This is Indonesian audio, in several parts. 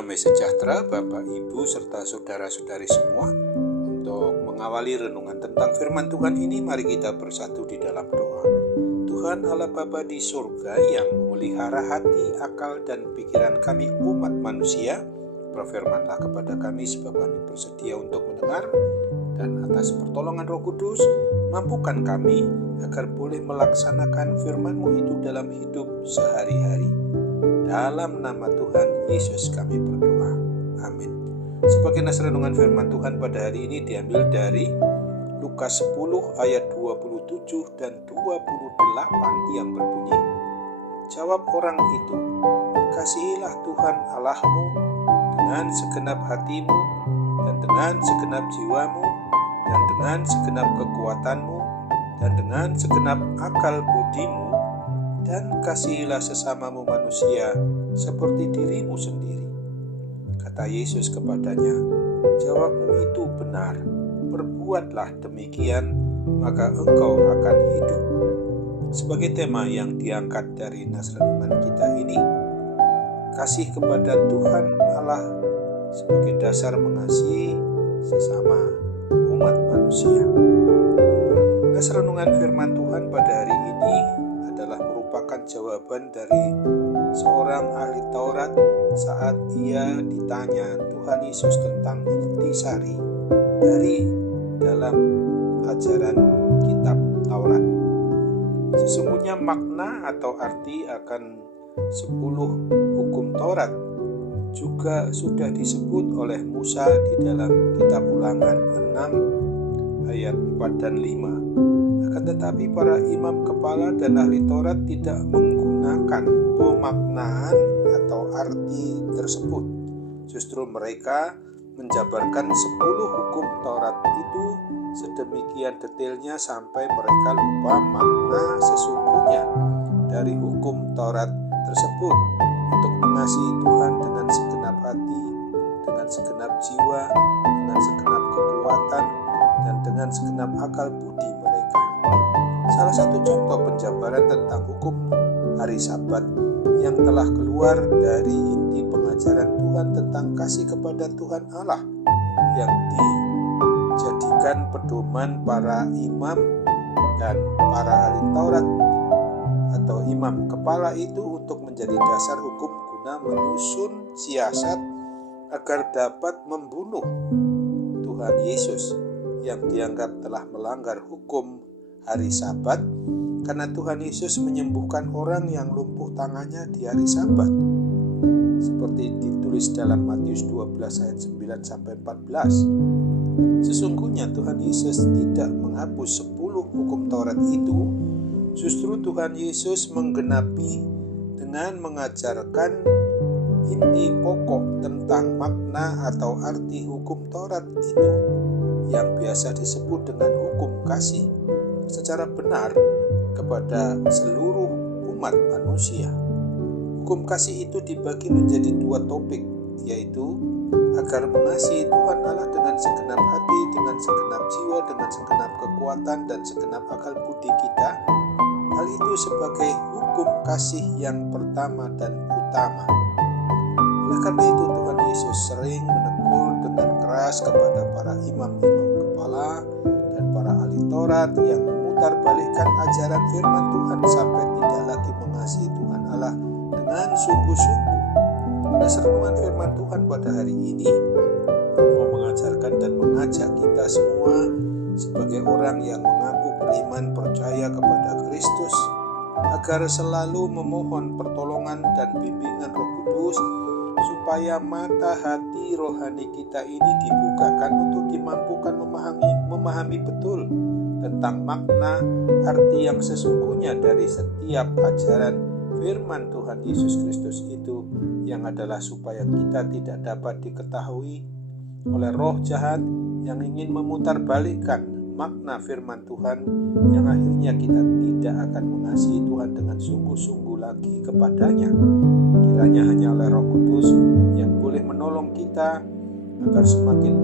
damai sejahtera Bapak, Ibu, serta saudara-saudari semua. Untuk mengawali renungan tentang firman Tuhan ini, mari kita bersatu di dalam doa. Tuhan Allah Bapa di surga yang memelihara hati, akal, dan pikiran kami umat manusia, berfirmanlah kepada kami sebab kami bersedia untuk mendengar, dan atas pertolongan Roh Kudus, mampukan kami agar boleh melaksanakan firman-Mu itu dalam hidup sehari-hari. Dalam nama Tuhan Yesus kami berdoa. Amin. Sebagai nas renungan firman Tuhan pada hari ini diambil dari Lukas 10 ayat 27 dan 28 yang berbunyi, jawab orang itu, kasihilah Tuhan Allahmu dengan segenap hatimu dan dengan segenap jiwamu dan dengan segenap kekuatanmu dan dengan segenap akal budimu, dan kasihilah sesamamu manusia seperti dirimu sendiri. Kata Yesus kepadanya, jawabmu itu benar, berbuatlah demikian, maka engkau akan hidup. Sebagai tema yang diangkat dari nas renungan kita ini, kasih kepada Tuhan Allah sebagai dasar mengasihi sesama umat manusia. Nas renungan firman Tuhan pada hari ini adalah merupakan jawaban dari seorang ahli Taurat saat ia ditanya Tuhan Yesus tentang intisari dari dalam ajaran kitab Taurat. Sesungguhnya makna atau arti akan 10 hukum Taurat juga sudah disebut oleh Musa di dalam kitab Ulangan 6 ayat 4 dan 5. Akan tetapi para imam kepala dan ahli Taurat tidak menggunakan pemaknaan atau arti tersebut. Justru mereka menjabarkan 10 hukum Taurat itu sedemikian detailnya sampai mereka lupa makna sesungguhnya dari hukum Taurat tersebut, untuk mengasihi Tuhan dengan segenap hati, dengan segenap jiwa, dengan segenap kekuatan, dan dengan segenap akal budi mereka. Salah satu contoh penjabaran tentang hukum hari Sabat yang telah keluar dari inti pengajaran Tuhan tentang kasih kepada Tuhan Allah yang dijadikan pedoman para imam dan para ahli Taurat atau imam kepala itu untuk menjadi dasar hukum guna menyusun siasat agar dapat membunuh Tuhan Yesus yang dianggap telah melanggar hukum hari Sabat, karena Tuhan Yesus menyembuhkan orang yang lumpuh tangannya di hari Sabat, seperti ditulis dalam Matius 12 ayat 9 sampai 14. Sesungguhnya Tuhan Yesus tidak menghapus 10 hukum Taurat itu, justru Tuhan Yesus menggenapi dengan mengajarkan inti pokok tentang makna atau arti hukum Taurat itu, yang biasa disebut dengan hukum kasih, secara benar kepada seluruh umat manusia. Hukum kasih itu dibagi menjadi 2 topik, yaitu agar mengasihi Tuhan Allah dengan segenap hati, dengan segenap jiwa, dengan segenap kekuatan, dan segenap akal budi kita. Hal itu sebagai hukum kasih yang pertama dan utama. Oleh karena itu Tuhan Yesus sering menegur dengan keras kepada para imam-imam kepala dan para ahli Taurat yang memutarbalikkan ajaran firman Tuhan sampai tidak lagi mengasihi Tuhan Allah dengan sungguh-sungguh. Nas renungan firman Tuhan pada hari ini mau mengajarkan dan mengajak kita semua sebagai orang yang mengaku beriman percaya kepada Kristus agar selalu memohon pertolongan dan bimbingan Roh Kudus supaya mata hati rohani kita ini dibukakan untuk dimampukan memahami betul tentang makna arti yang sesungguhnya dari setiap ajaran firman Tuhan Yesus Kristus itu, yang adalah supaya kita tidak dapat diketahui oleh roh jahat yang ingin memutarbalikkan makna firman Tuhan, yang akhirnya kita tidak akan mengasihi Tuhan dengan sungguh-sungguh lagi kepadanya. Kiranya hanya oleh Roh Kudus yang boleh menolong kita agar semakin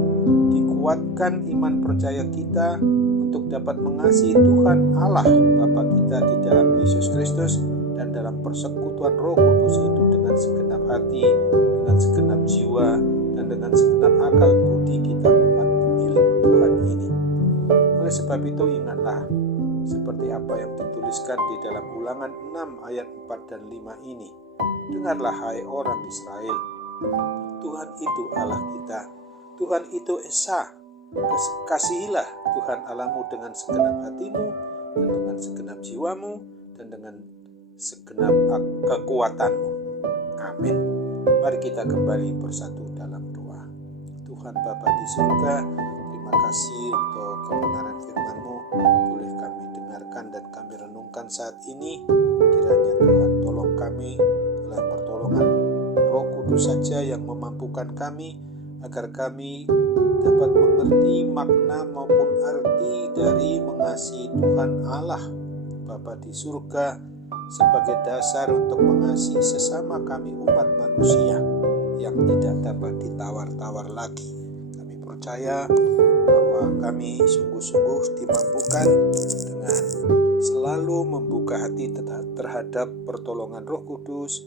dikuatkan iman percaya kita untuk dapat mengasihi Tuhan Allah Bapa kita di dalam Yesus Kristus, dan dalam persekutuan Roh Kudus itu dengan dengan segenap hati, dengan segenap jiwa, dan dengan segenap akal budi kita umat milik Tuhan ini. Oleh sebab itu ingatlah seperti apa yang dituliskan di dalam Ulangan 6 ayat 4 dan 5 ini. Dengarlah hai orang Israel, Tuhan itu Allah kita, Tuhan itu Esa. Kasihilah Tuhan Allahmu dengan segenap hatimu, dan dengan segenap jiwamu, dan dengan segenap kekuatanmu. Amin. Mari kita kembali bersatu dalam doa. Tuhan Bapa di surga, terima kasih untuk kebenaran firman-Mu. Boleh kami dengarkan dan kami renungkan saat ini. Kiranya Tuhan tolong kami oleh pertolongan Roh Kudus saja yang memampukan kami, agar kami dapat mengerti makna maupun arti dari mengasihi Tuhan Allah Bapa di surga sebagai dasar untuk mengasihi sesama kami umat manusia yang tidak dapat ditawar-tawar lagi. Kami percaya bahwa kami sungguh-sungguh dimampukan dengan selalu membuka hati terhadap pertolongan Roh Kudus,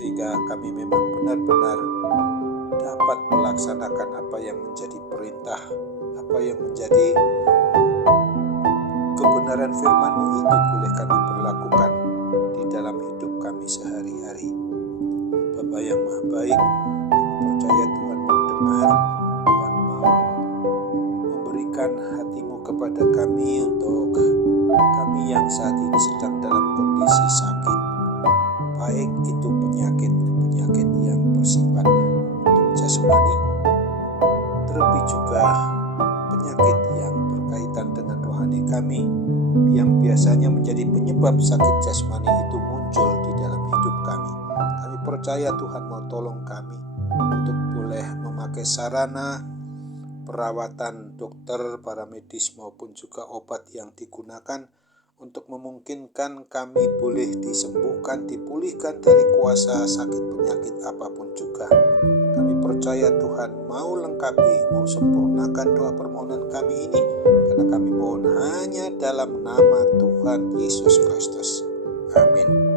sehingga kami memang benar-benar dapat melaksanakan apa yang menjadi perintah, apa yang menjadi kebenaran firman-Mu itu boleh kami berlakukan di dalam hidup kami sehari-hari. Bapa yang Maha Baik, percaya Tuhan mau dengar, Tuhan mau memberikan hati-Mu kepada kami untuk kami yang saat ini sedang dalam kondisi sakit, baik itu penyakit yang bersifat jasmani, terlebih juga penyakit yang berkaitan dengan rohani kami yang biasanya menjadi penyebab sakit jasmani itu muncul di dalam hidup kami. Kami percaya Tuhan mau tolong kami untuk boleh memakai sarana perawatan dokter, para medis maupun juga obat yang digunakan untuk memungkinkan kami boleh disembuhkan, dipulihkan dari kuasa sakit penyakit apapun juga. Kami percaya Tuhan mau lengkapi, mau sempurnakan doa permohonan kami ini, karena kami mohon hanya dalam nama Tuhan Yesus Kristus. Amin.